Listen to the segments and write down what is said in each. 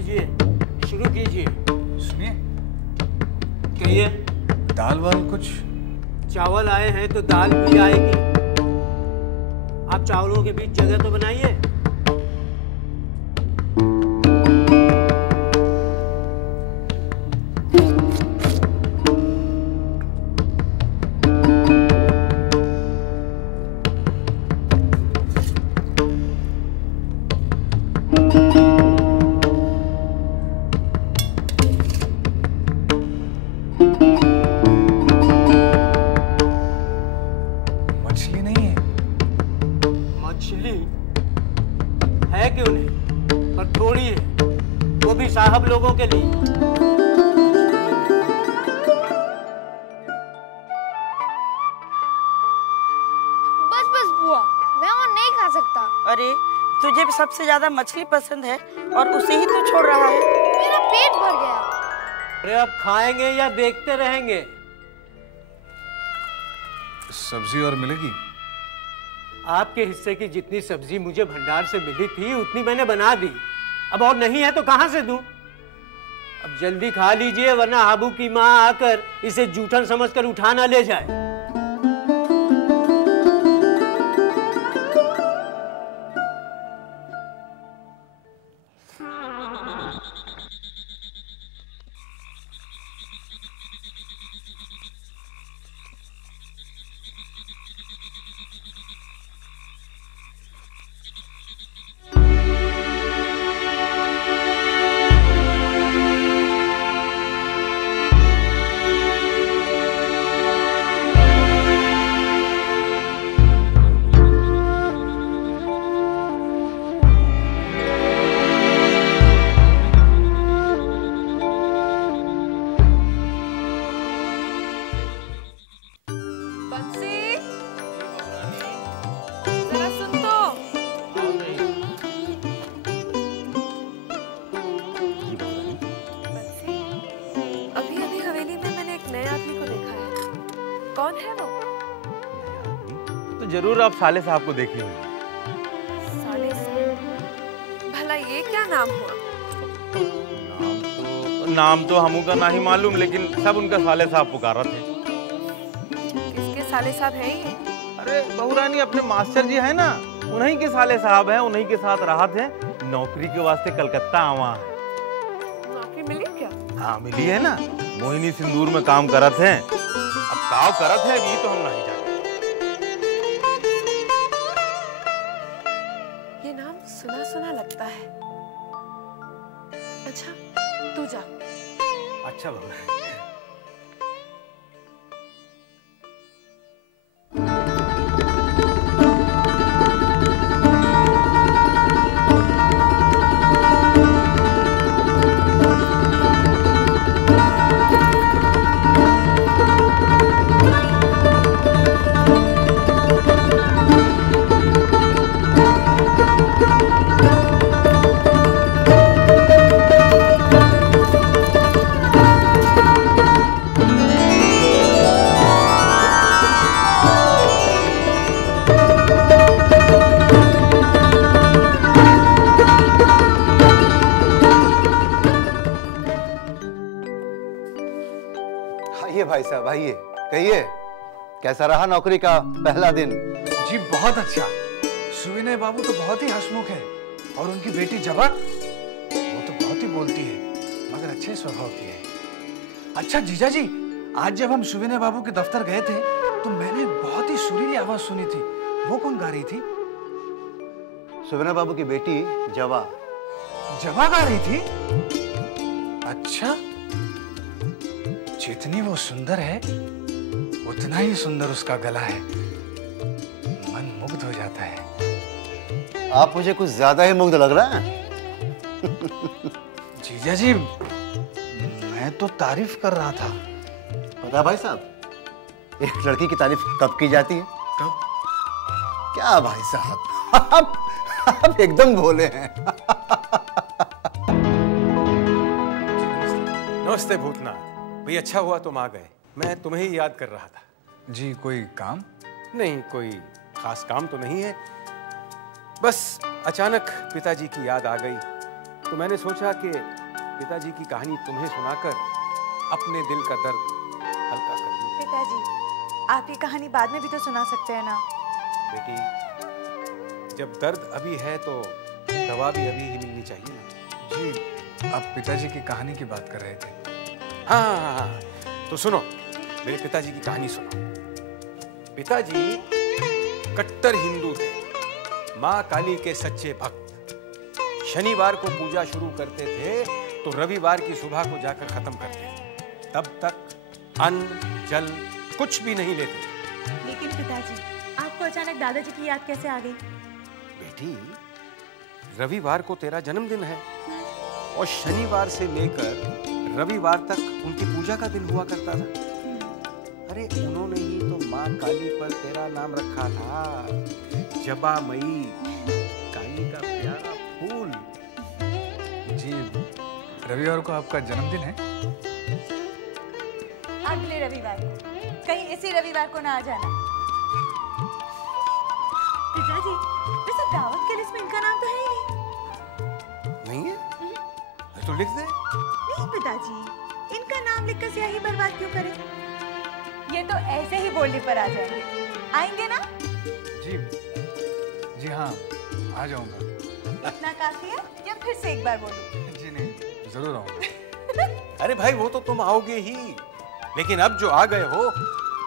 लीजिए, शुरू कीजिए। सुनिए, कहिए। दाल वाल कुछ? चावल आए हैं तो दाल भी आएगी। आप चावलों के बीच जगह तो बनाइए। मछली नहीं है? मछली है क्यों नहीं, पर थोड़ी है, वो भी साहब लोगों के लिए। बस बस बुआ, मैं और नहीं खा सकता। अरे तुझे भी सबसे ज्यादा मछली पसंद है और उसे ही तू छोड़ रहा है। मेरा पेट भर गया। अरे अब खाएंगे या देखते रहेंगे? सब्जी और मिलेगी? आपके हिस्से की जितनी सब्जी मुझे भंडार से मिली थी उतनी मैंने बना दी। अब और नहीं है तो कहां से दूं? अब जल्दी खा लीजिए वरना हाबू की माँ आकर इसे जूठन समझकर उठा ना ले जाए। कौन है वो? तो जरूर आप साले साहब को देखी होगी। साले साहब? भला ये क्या नाम हुआ? नाम तो हमू का नहीं मालूम, लेकिन सब उनका साले साहब पुकारा थे। किसके साले साहब हैं ये? अरे बहुरानी अपने मास्टर जी है ना, उन्हीं के साले साहब हैं, उन्हीं के साथ रहा थे। नौकरी के वास्ते कलकत्ता आवा है। नौकरी मिली क्या? हाँ मिली है ना, मोहिनी सिंदूर में काम करत है। अब काव करत है ये तो हम नहीं जानते। ये नाम सुना सुना लगता है। अच्छा तू जा। अच्छा बाबा। आइए भाई साहब आइए, कहिए कैसा रहा नौकरी का पहला दिन? जी बहुत अच्छा। सुविनय बाबू तो बहुत ही हंसमुख है और उनकी बेटी जबा वो तो बहुत ही बोलती है मगर अच्छे स्वभाव की है। अच्छा जीजा जी, आज जब हम सुविनय बाबू के दफ्तर गए थे तो मैंने बहुत ही सुरीली आवाज सुनी थी। वो कौन गा रही थी? सुविनय बाबू की बेटी जवा। जबा गा रही थी? अच्छा, जितनी वो सुंदर है उतना ही सुंदर उसका गला है। मन मुग्ध हो जाता है। आप मुझे कुछ ज्यादा ही मुग्ध लग रहा है। जीजा जी, मैं तो तारीफ कर रहा था। पता है भाई साहब, एक लड़की की तारीफ कब की जाती है? कब? क्या भाई साहब, आप एकदम भोले हैं। नमस्ते भूतनाथ भाई, अच्छा हुआ तुम आ गए। मैं तुम्हें ही याद कर रहा था। जी कोई काम? नहीं, कोई खास काम तो नहीं है, बस अचानक पिताजी की याद आ गई तो मैंने सोचा कि पिताजी की कहानी तुम्हें सुनाकर अपने दिल का दर्द हल्का कर दूं। पिताजी, आप ये कहानी बाद में भी तो सुना सकते हैं ना। बेटी, जब दर्द अभी है तो दवा भी अभी ही मिलनी चाहिए ना। जी, आप पिताजी की कहानी की बात कर रहे थे। हाँ, तो सुनो, मेरे पिताजी की कहानी सुनो। पिताजी कट्टर हिंदू थे, माँ काली के सच्चे भक्त। शनिवार को पूजा शुरू करते थे तो रविवार की सुबह को जाकर खत्म करते थे। तब तक अन्न जल कुछ भी नहीं लेते। लेकिन पिताजी, आपको अचानक दादाजी की याद कैसे आ गई? बेटी, रविवार को तेरा जन्मदिन है और शनिवार से लेकर रविवार तक उनकी पूजा का दिन हुआ करता था। अरे उन्होंने ही तो माँ काली पर तेरा नाम रखा था, जबा मई, काली का प्यारा फूल। जी, रविवार को आपका जन्मदिन है? अगले रविवार को, कहीं इसी रविवार को ना आ जाना। पिताजी, वैसे दावत के लिस्ट में इनका नाम तो है ही नहीं है? तो लिख दे। नहीं पिताजी, इनका नाम लिखकर स्याही बर्बाद क्यों करें? ये तो ऐसे ही बोलने पर आ जाएंगे। आएंगे ना? जी हाँ, आ जाऊंगा। इतना काफी है या फिर से एक बार बोलूं? जी नहीं, जरूर आऊंगा। अरे भाई, वो तो तुम आओगे ही, लेकिन अब जो आ गए हो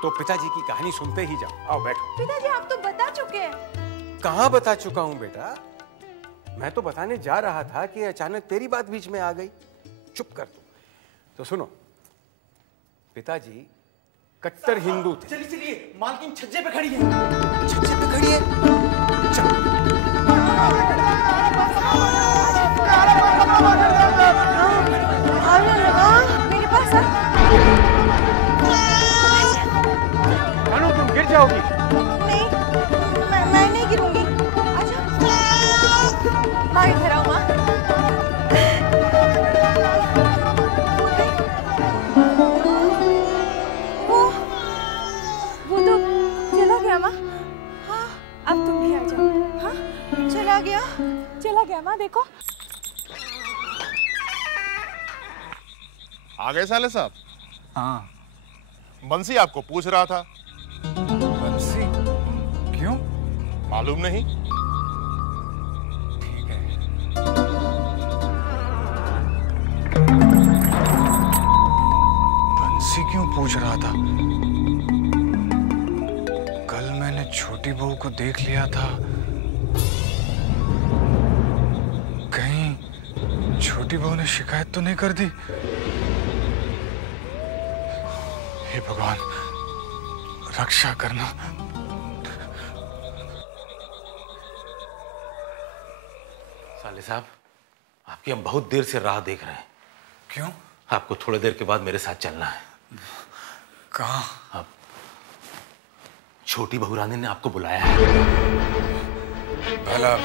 तो पिताजी की कहानी सुनते ही जाओ। आओ बैठो। पिताजी, आप तो बता चुके हैं। कहाँ बता चुका हूँ बेटा? मैं तो बताने जा रहा था कि अचानक तेरी बात बीच में आ गई। चुप कर तू। तो सुनो, पिताजी कट्टर हिंदू थे। चलिए चलिए, मालकिन छज्जे पे खड़ी है। छज्जे पे खड़ी है? चल। मेरे पास मानो तुम गिर जाओगी। नहीं, मैं नहीं गिरूंगी। अच्छा, माँ इधर आओ। माँ, वो तो चला गया। माँ, हाँ, अब तुम भी आ जाओ। हाँ, चला गया माँ, देखो। आ गए साले साहब? हाँ। बंसी आपको पूछ रहा था। बंसी? क्यों? मालूम नहीं? ठीक है। बंसी क्यों पूछ रहा था? कल मैंने छोटी बहू को देख लिया था। कहीं छोटी बहू ने शिकायत तो नहीं कर दी? हे भगवान, रक्षा करना। साले साहब, आपकी हम बहुत देर से राह देख रहे हैं। क्यों? आपको थोड़ी देर के बाद मेरे साथ चलना है। कहाँ? अब छोटी बहू रानी ने आपको बुलाया है। भला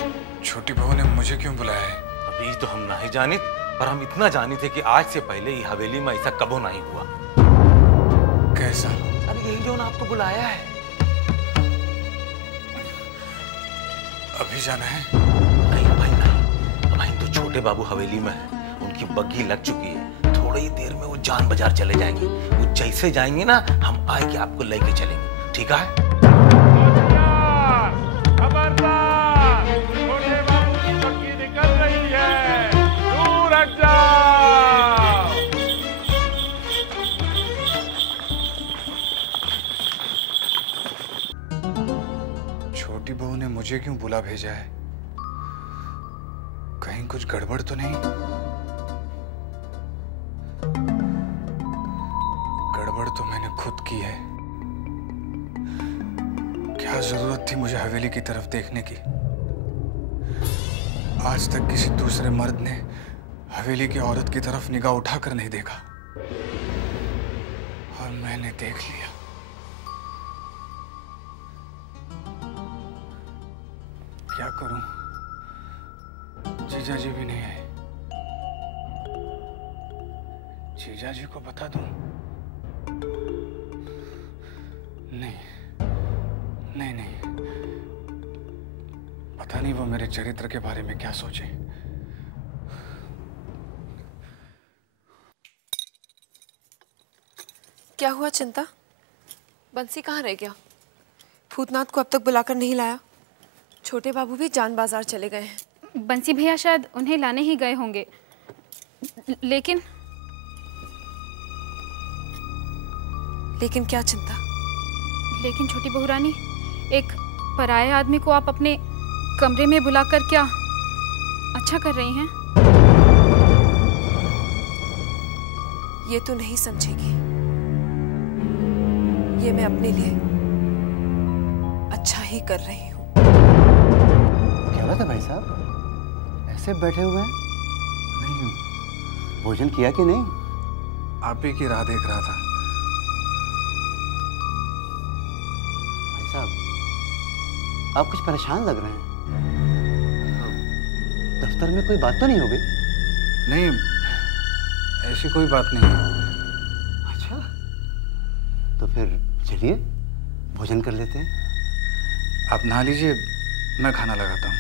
छोटी बहू ने मुझे क्यों बुलाया है? अभी तो हम नहीं जाने, पर हम इतना जाने थे कि आज से पहले ही हवेली में ऐसा कबो नहीं हुआ। कैसा? अरे यही जो आपको बुलाया है। अभी जाना है? नहीं भाई नहीं, भाई तो छोटे बाबू हवेली में है, उनकी बग्घी लग चुकी है। थोड़ी ही देर में वो जान बाजार चले जाएंगे। वो जैसे जाएंगे ना, हम आए कि आपको लेके चलेंगे। ठीक है? खबरदार! छोटे बाबू की बग्घी निकल रही है, दूर हट जाओ। छोटी बहू ने मुझे क्यों बुला भेजा है? कहीं कुछ गड़बड़ तो नहीं? गड़बड़ तो मैंने खुद की है। क्या जरूरत थी मुझे हवेली की तरफ देखने की? आज तक किसी दूसरे मर्द ने हवेली की औरत की तरफ निगाह उठाकर नहीं देखा, और मैंने देख लिया। क्या करूं? जीजा जी भी नहीं आए। जीजा जी को बता दूं? नहीं, नहीं नहीं, पता नहीं वो मेरे चरित्र के बारे में क्या सोचे। क्या हुआ चिंता? बंसी कहाँ रह गया? भूतनाथ को अब तक बुलाकर नहीं लाया। छोटे बाबू भी जान बाजार चले गए हैं। बंसी भैया शायद उन्हें लाने ही गए होंगे। लेकिन क्या चिंता? लेकिन छोटी बहू रानी, एक पराये आदमी को आप अपने कमरे में बुलाकर क्या अच्छा कर रही हैं? ये तो नहीं समझेगी। ये मैं अपने लिए अच्छा ही कर रही हूँ। क्या बात है भाई साहब, ऐसे बैठे हुए हैं? नहीं, भोजन किया कि नहीं? आप ही की राह देख रहा था। भाई साहब, आप कुछ परेशान लग रहे हैं। दफ्तर में कोई बात तो नहीं हो गई? नहीं, ऐसी कोई बात नहीं है। अच्छा, तो फिर चलिए भोजन कर लेते हैं। आप नहा लीजिए, मैं खाना लगाता हूँ।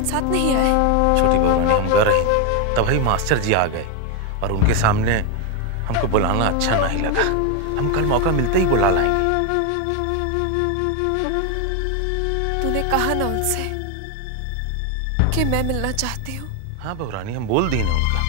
साथ नहीं आए। छोटी बहू रानी, हम घर रहे तभी मास्टर जी आ गए और उनके सामने हमको बुलाना अच्छा नहीं लगा। हम कल मौका मिलते ही बुला लाएंगे। तूने कहा ना उनसे कि मैं मिलना चाहती हूँ। हाँ बहू रानी, हम बोल दी ना उनका।